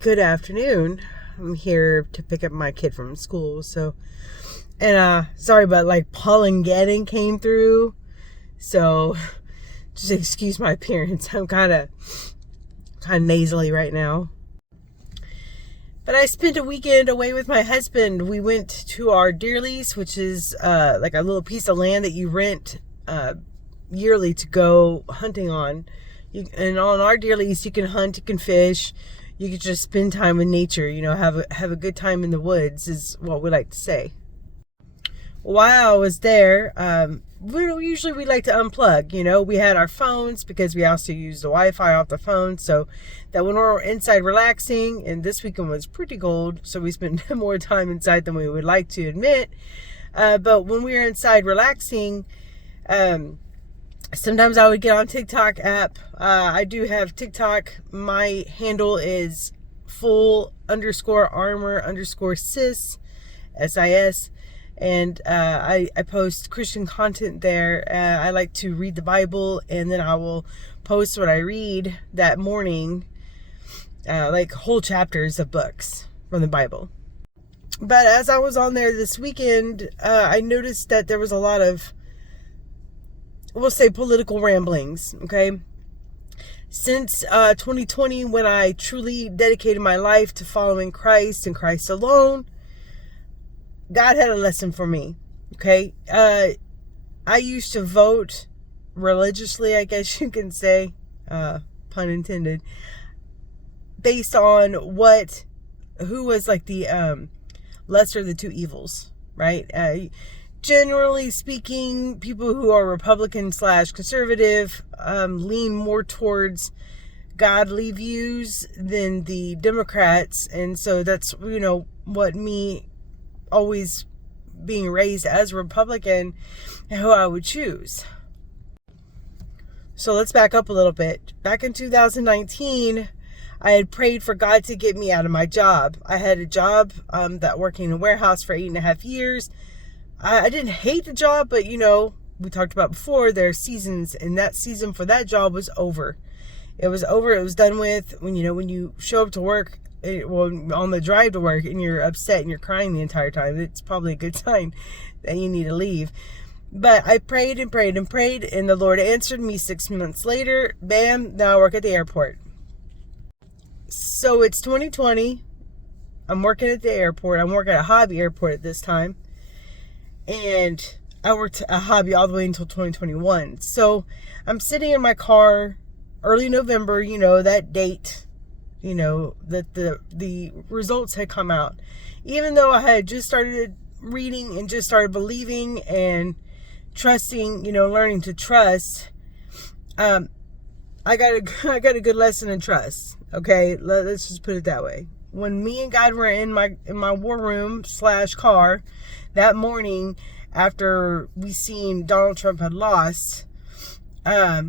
Good afternoon. I'm here to pick up my kid from school. Sorry, but like Pollengeddon came through. So just excuse my appearance. I'm kind of nasally right now. But I spent a weekend away with my husband. We went to our deer lease, which is like a little piece of land that you rent yearly to go hunting on. And on our deer lease, you can hunt, you can fish, you can just spend time with nature. Have a good time in the woods is what we like to say. While I was there, we like to unplug. We had our phones because we also use the Wi-Fi off the phone, so that when we're inside relaxing, and this weekend was pretty cold, so we spent more time inside than we would like to admit. But when we were inside relaxing, sometimes I would get on TikTok app. I do have TikTok. My handle is full_armor_sis, SIS. And I post Christian content there. I like to read the Bible, and then I will post what I read that morning, like whole chapters of books from the Bible. But as I was on there this weekend, I noticed that there was a lot of, we'll say, political ramblings, okay? Since 2020, when I truly dedicated my life to following Christ and Christ alone, God had a lesson for me, okay? I used to vote religiously, I guess you can say, pun intended, based on who was like the lesser of the two evils, right? Generally speaking, people who are Republican/conservative lean more towards godly views than the Democrats. And so that's, what me always being raised as a Republican, who I would choose. So let's back up a little bit. Back in 2019, I had prayed for God to get me out of my job. I had a job that working in a warehouse for 8.5 years. I didn't hate the job, but we talked about before, there are seasons, and that season for that job was over. It was over. It was done with. When you show up to work, on the drive to work, and you're upset and you're crying the entire time, it's probably a good sign that you need to leave. But I prayed and prayed and prayed, and the Lord answered me 6 months later. Bam, now I work at the airport. So it's 2020. I'm working at the airport. I'm working at a hobby airport at this time. And I worked a hobby all the way until 2021. So I'm sitting in my car early November, that date, that the results had come out. Even though I had just started reading and just started believing and trusting, learning to trust, I got a good lesson in trust. Okay, let's just put it that way. When me and God were in my war room / car that morning after we seen Donald Trump had lost, I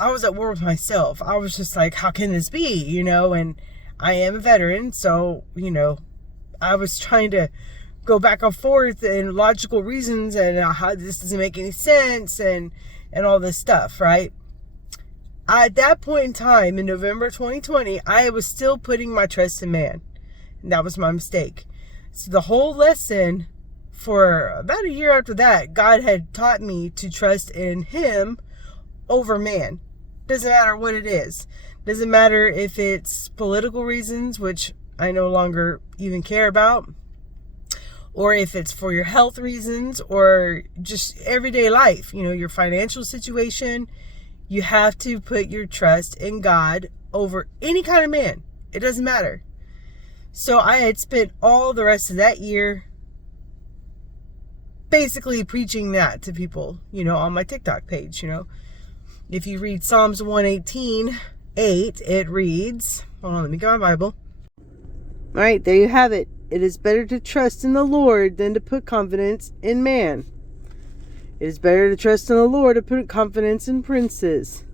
was at war with myself. I was just like, how can this be? And I am a veteran, so, I was trying to go back and forth and logical reasons and how this doesn't make any sense and all this stuff, right? At that point in time, in November 2020, I was still putting my trust in man. And that was my mistake. So the whole lesson for about a year after that, God had taught me to trust in Him over man. Doesn't matter what it is. Doesn't matter if it's political reasons, which I no longer even care about, or if it's for your health reasons or just everyday life, your financial situation. You have to put your trust in God over any kind of man. It doesn't matter. So I had spent all the rest of that year basically preaching that to people, on my TikTok page, If you read Psalms 118:8, it reads, hold on, let me get my Bible. All right, there you have it. It is better to trust in the Lord than to put confidence in man. It is better to trust in the Lord than to put confidence in princes.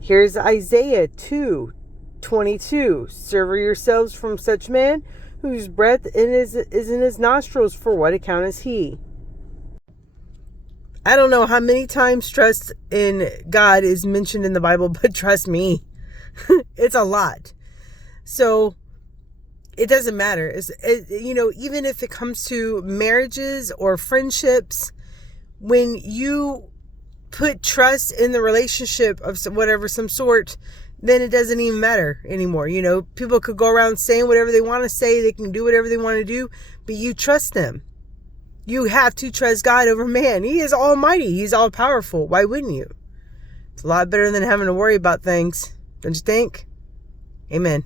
Here's Isaiah 2:22. Sever yourselves from such men whose breath is in his nostrils, for what account is he? I don't know how many times trust in God is mentioned in the Bible, but trust me, it's a lot. So it doesn't matter. Even if it comes to marriages or friendships, when you put trust in the relationship of some sort, then it doesn't even matter anymore. People could go around saying whatever they want to say. They can do whatever they want to do, but you trust them. You have to trust God over man. He is almighty. He's all powerful. Why wouldn't you? It's a lot better than having to worry about things. Don't you think? Amen.